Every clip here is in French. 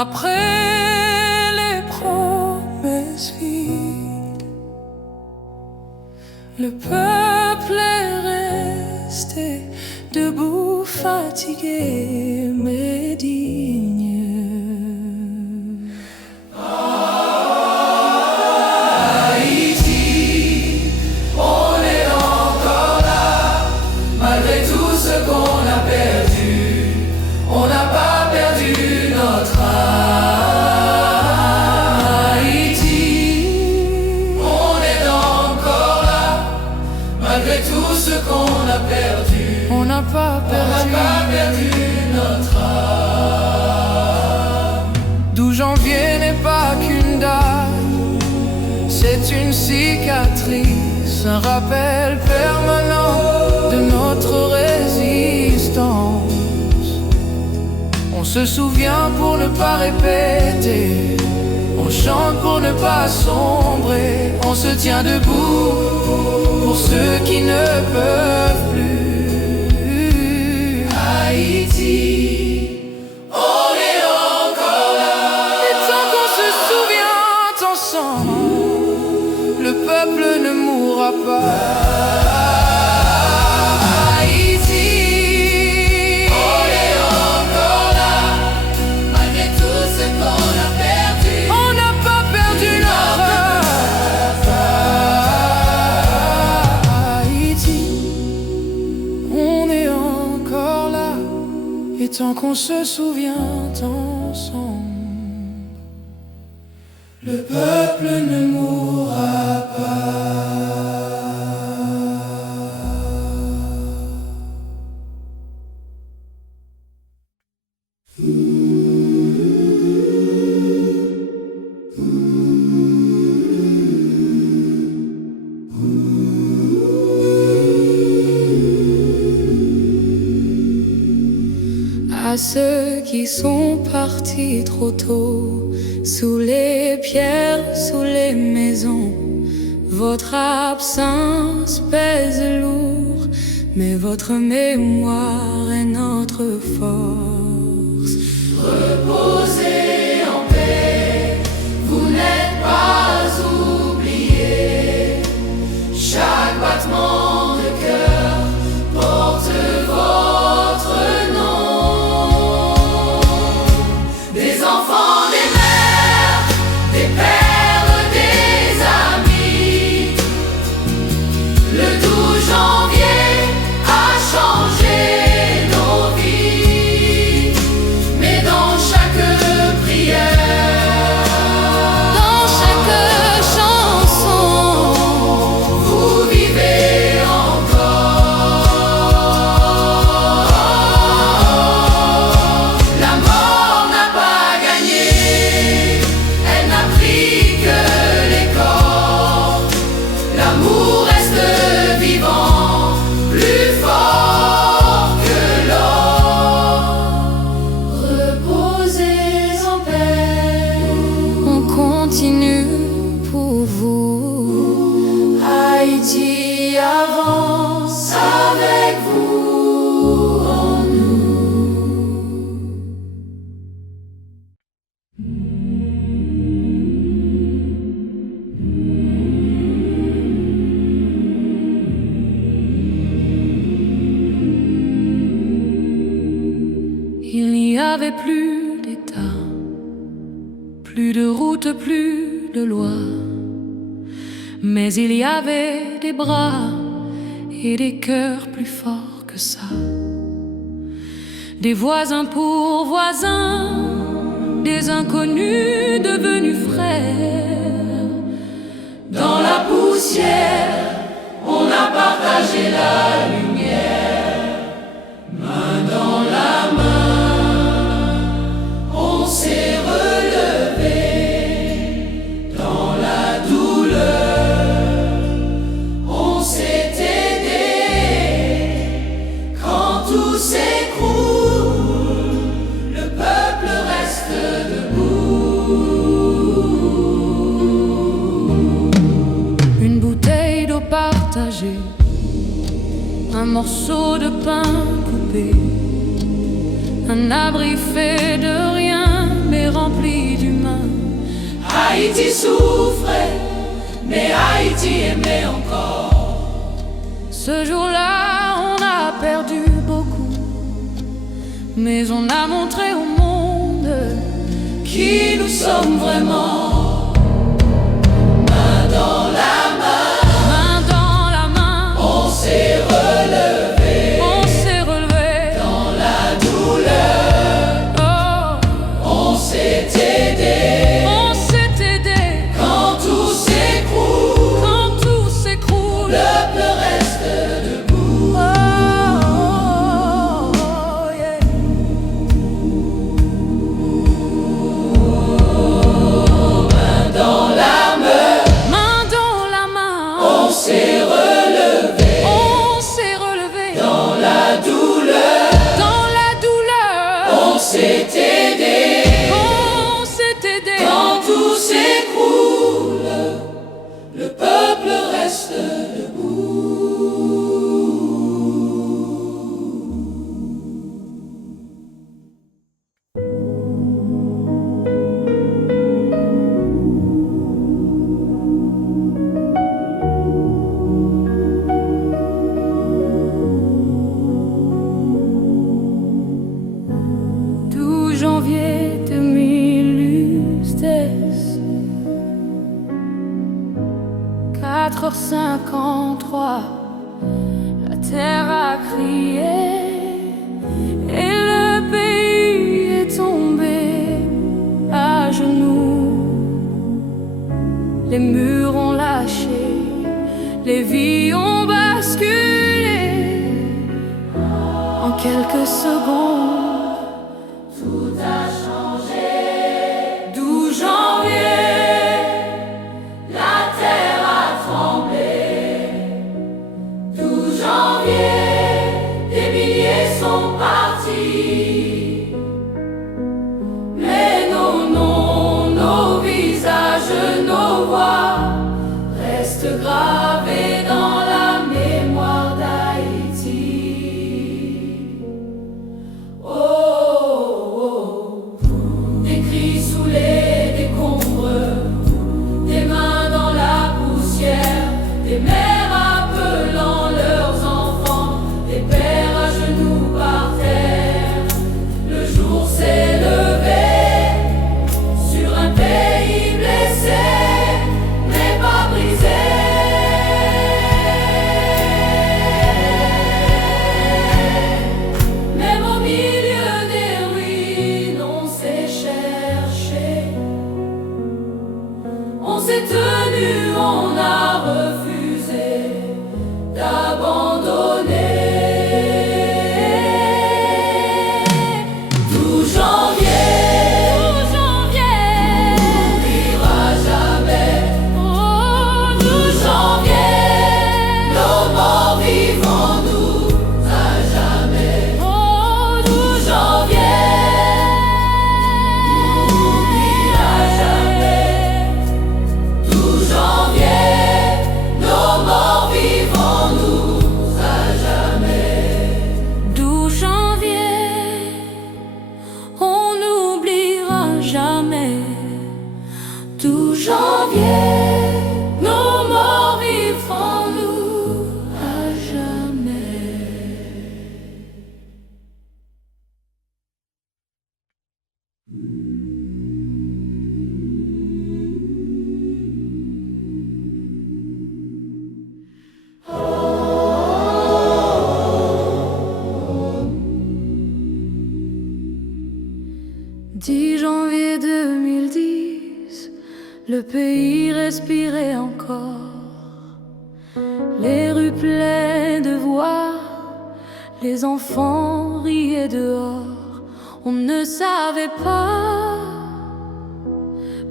Après les promesses vides, le peuple est resté debout, fatigué mais digne. Haïti, on est encore là, malgré tout ce qu'on a perdu. On n'a pas perdu notre Haïti. On est encore là, malgré tout ce qu'on a perdu. On n'a pas perdu notre âme. 12 janvier n'est pas qu'une date, c'est une cicatrice, un rappel permanent de notre résistance. On se souvient pour ne pas répéter, on chante pour ne pas sombrer, on se tient debout pour ceux qui ne peuvent plus. Haïti, on est encore là. Et tant qu'on se souvient ensemble, le peuple ne mourra pas. Et tant qu'on se souvient ensemble, le peuple ne mourra pas. À ceux qui sont partis trop tôt, sous les pierres, sous les maisons, votre absence pèse lourd, mais votre mémoire est notre force. Reposez en paix, vous n'êtes pas oubliés. Chaque battement de cœur porte votre nom. Pour vous, Haïti avance avec vous en nous. Il n'y avait plus d'État, plus de route, plus de loi. Mais il y avait des bras et des cœurs plus forts que ça. Des voisins pour voisins, des inconnus devenus frères. Dans la poussière, on a partagé la lumière. Main dans la main, on s'est relevé. Dans la douleur, on s'est aidé. Quand tout s'écroule, le peuple reste debout. Une bouteille d'eau partagée, un morceau de pain coupé, un abri fait de rien mais est remplie d'humains. Haïti souffrait, mais Haïti aimait encore. Ce jour-là, on a perdu beaucoup, mais on a montré au monde qui nous sommes vraiment. Main dans la main, main dans la main, on s'est relevé. on s'est relevé. Dans la douleur, Oh, on s'est aidé. on s'est aidé. Quand tout s'écroule, Quand tout s'écroule, le peuple reste debout. oh, yeah. Main dans la main, Main dans la main, on s'est relevé. on s'est relevé. Dans la douleur, Dans la douleur, on s'est aidé. on s'est aidé. Quand tout s'écroule, le peuple reste debout. Janvier 2016, 4h53, la terre a crié et le pays est tombé à genoux. Les murs ont lâché, les vies ont basculé en quelques secondes. Tout a changé. 12 janvier, La terre a tremblé. 12 janvier, des milliers sont partis. Mais nos noms, nos visages, nos voix restent gravés dans la mémoire d'Haïti. Des cris sous les décombres, des mains dans la poussière, des mères appelant leurs enfants, des pères à genoux par terre. Le jour s'est levé sur un pays blessé, mais pas brisé. Même au milieu des ruines, on s'est cherché. On s'est tenu, on a refusé d'abandonner. 12 janvier, 12 janvier, n'oubliera jamais. oh, 12 janvier, nos morts vivants nous à jamais. oh, 12 janvier, n'oubliera jamais. 12 janvier, nos morts vivants nous à jamais. 12 janvier, on n'oubliera jamais. 12 janvier, nos morts vivants nous à jamais. « 10 janvier 2010, le pays respirait encore. Les rues pleines de voix, les enfants riaient dehors. On ne savait pas,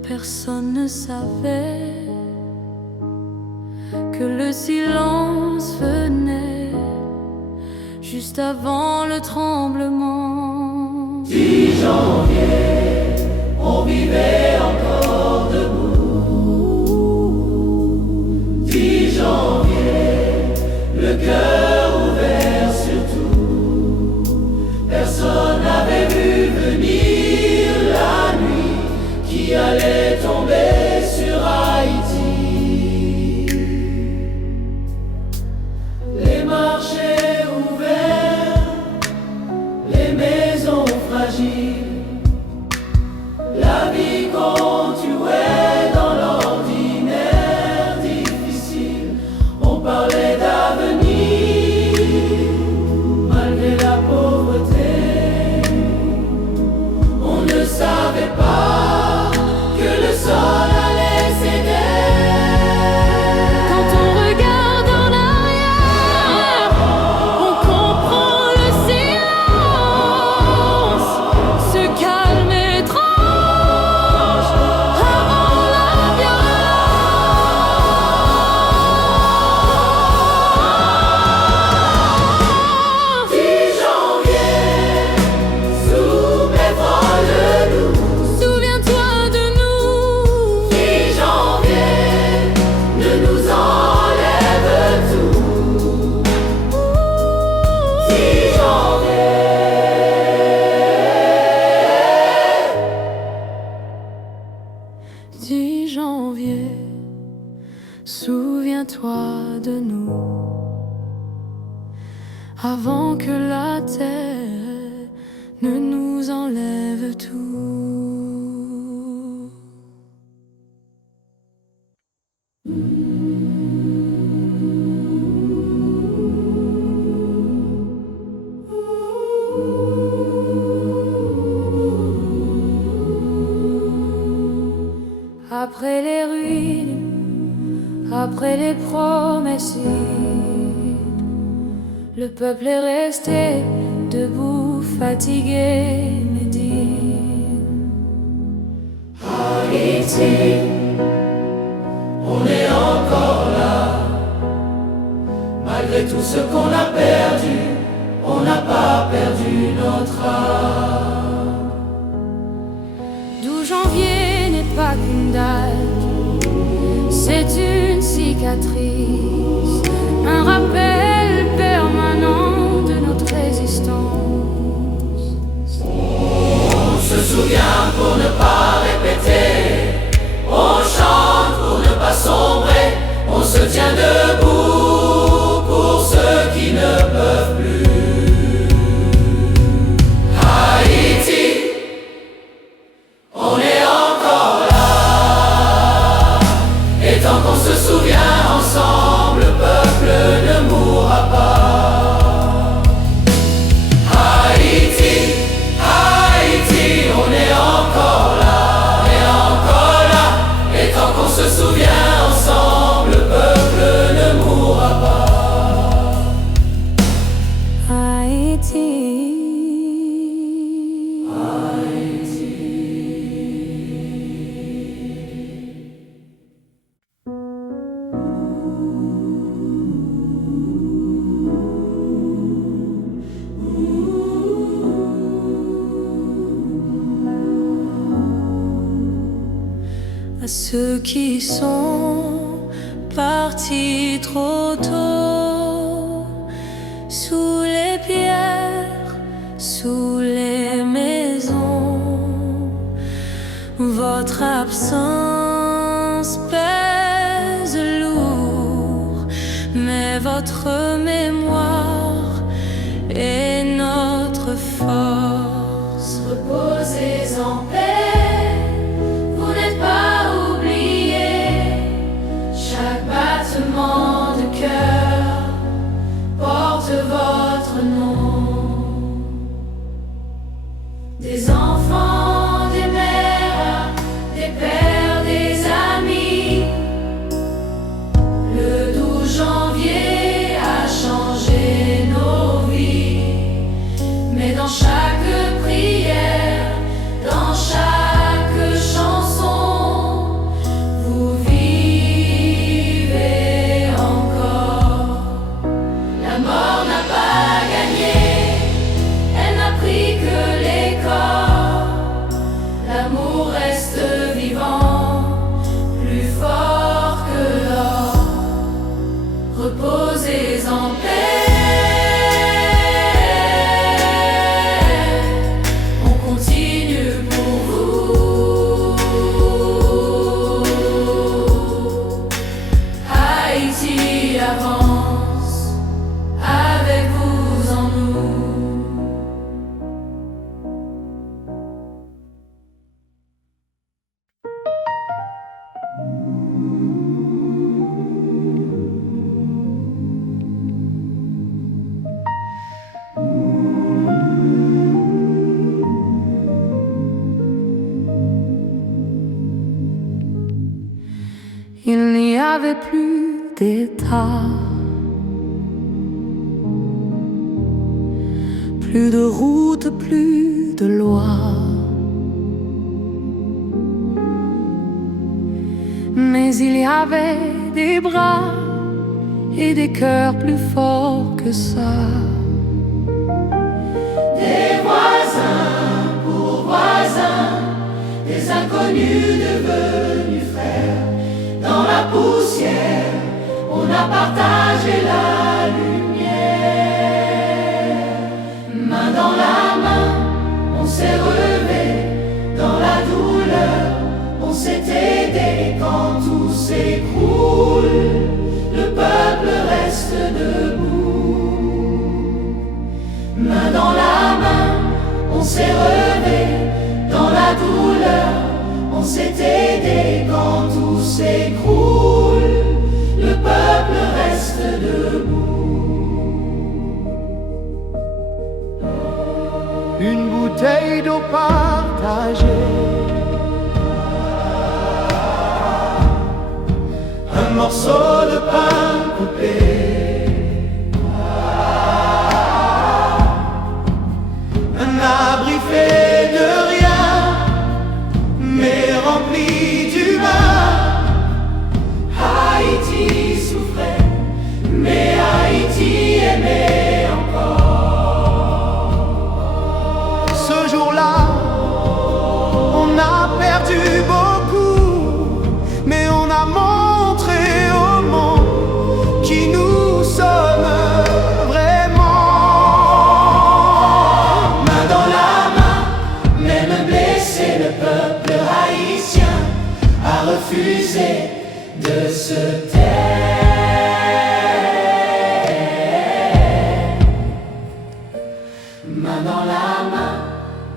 personne ne savait que le silence venait juste avant le tremblement. 10 janvier, on vivait encore debout. 10 janvier, le cœur ouvert sur tout. Personne n'avait vu venir la nuit. Souviens-toi de nous avant que la terre ne nous enlève tout. Après les ruines, après les promesses, le peuple est resté debout, fatigué, mais digne. Haïti, on est encore là. Malgré tout ce qu'on a perdu, on n'a pas perdu notre âme. 12 janvier n'est pas qu'une date, c'est une cicatrice, un rappel permanent de notre résistance. On se souvient pour ne pas répéter, on chante pour ne pas sombrer, on se tient debout pour ceux qui ne peuvent plus. Haïti, on est encore là, et tant qu'on se souvient ensemble, le peuple ne mourra pas. Haïti, Haïti, on est encore là, et tant qu'on se souvient ensemble, le peuple ne mourra pas. Haïti. À ceux qui sont partis trop tôt, sous les pierres, sous les maisons, votre absence pèse lourd, mais votre mémoire est notre force. Reposez en paix, vous n'êtes pas oubliés. Chaque battement de cœur porte votre nom. Des enfants, des mères, des pères, des amis. Le 12 janvier a changé nos vies. Mais dans chaque prière, dans chaque chanson, vous vivez encore. La mort n'a pas gagné, elle n'a pris que les corps. L'amour reste vivant, plus fort que l'or. Reposez en paix. On continue pour vous. Haïti avance avec vous en nous. Il n'y avait plus d'État, plus de route, plus de loi. Mais il y avait des bras et des cœurs plus forts que ça. Des voisins pour voisins, des inconnus devenus frères. Dans la poussière, on a partagé la lumière. Main dans la main, on s'est relevé. Dans la douleur, on s'est aidé quand tout s'écroule. bouteille d'eau partagée, un morceau de pain coupé, un abri fait de rien, mais rempli d'humain. Haïti souffrait, mais Haïti aimait encore. Ce jour-là, on a perdu beaucoup, mais on a montré au monde qui nous sommes vraiment. Main dans la main, même blessé, le peuple haïtien a refusé de se taire. Main dans la main,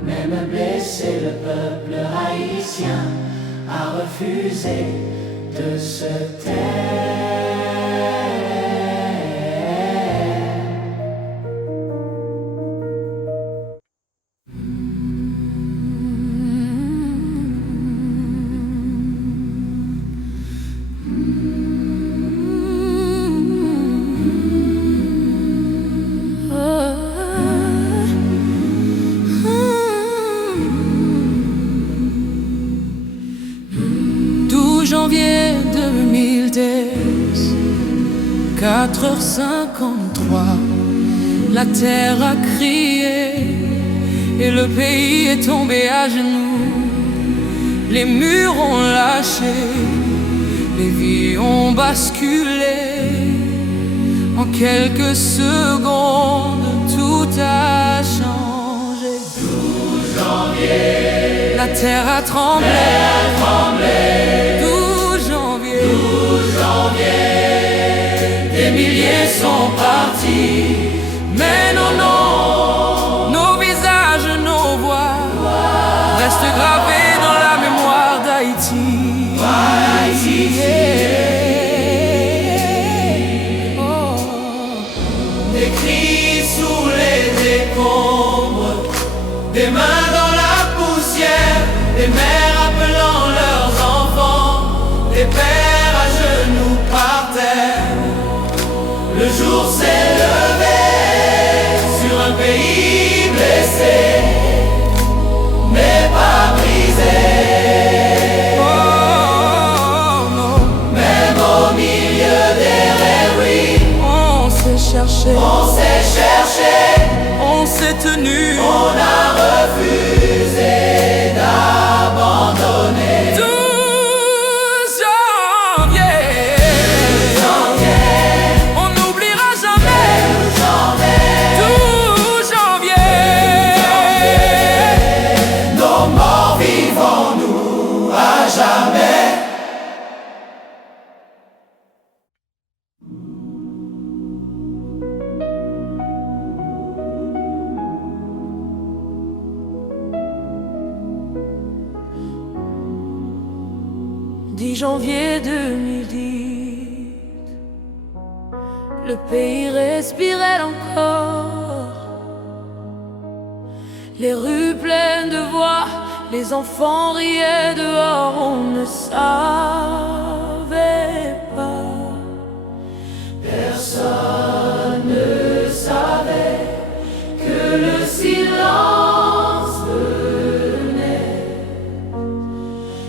même blessé, le peuple haïtien a refusé de se taire. Janvier 2010, 4h53, la terre a crié et le pays est tombé à genoux. Les murs ont lâché, les vies ont basculé. En quelques secondes, tout a changé. 12 janvier, la terre a tremblé. 12 janvier, des milliers sont partis, mais non, non, nos visages, nos voix restent gravés dans la mémoire d'Haïti. Oh. Des cris sous les décombres, des mains dans la poussière, des mères appelant leurs enfants, des pères à genoux par terre. Le jour s'est levé sur un pays blessé, mais pas brisé. Oh, non. Même au milieu des rêveries, On s'est cherché, on s'est tenu, on a refusé d'abandonner. 12 janvier, on n'oubliera jamais. 12 janvier, Nos morts vivants nous à jamais. Janvier 2010, le pays respirait encore. Les rues pleines de voix, les enfants riaient dehors, on ne savait pas. Personne ne savait que le silence venait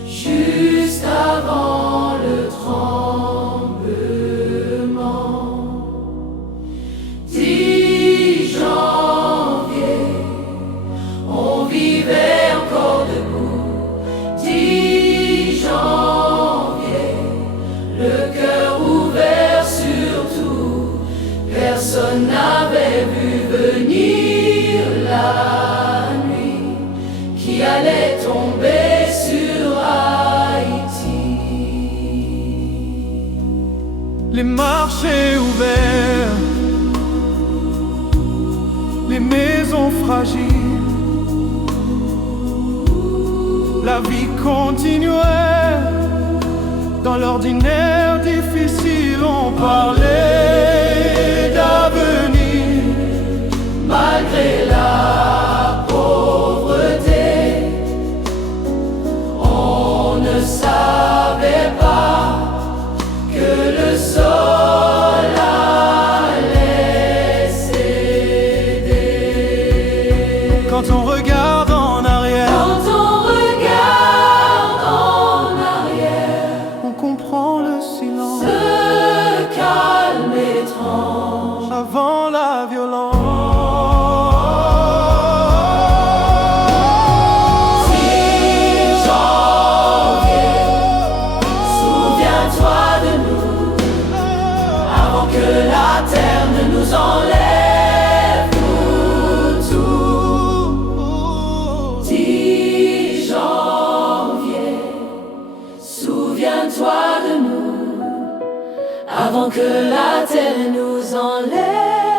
juste avant le tremblement. 10 janvier, on vivait encore debout. 10 janvier, le cœur ouvert surtout. Personne n'avait vu venir la nuit qui allait tomber sur Haïti. Les marchés ouverts, les maisons fragiles, la vie continuait. Dans l'ordinaire difficile, on parlait d'avenir. Malgré la pauvreté, avant que la terre ne nous enlève tout. 10 janvier, souviens-toi de nous, avant que la terre nous enlève.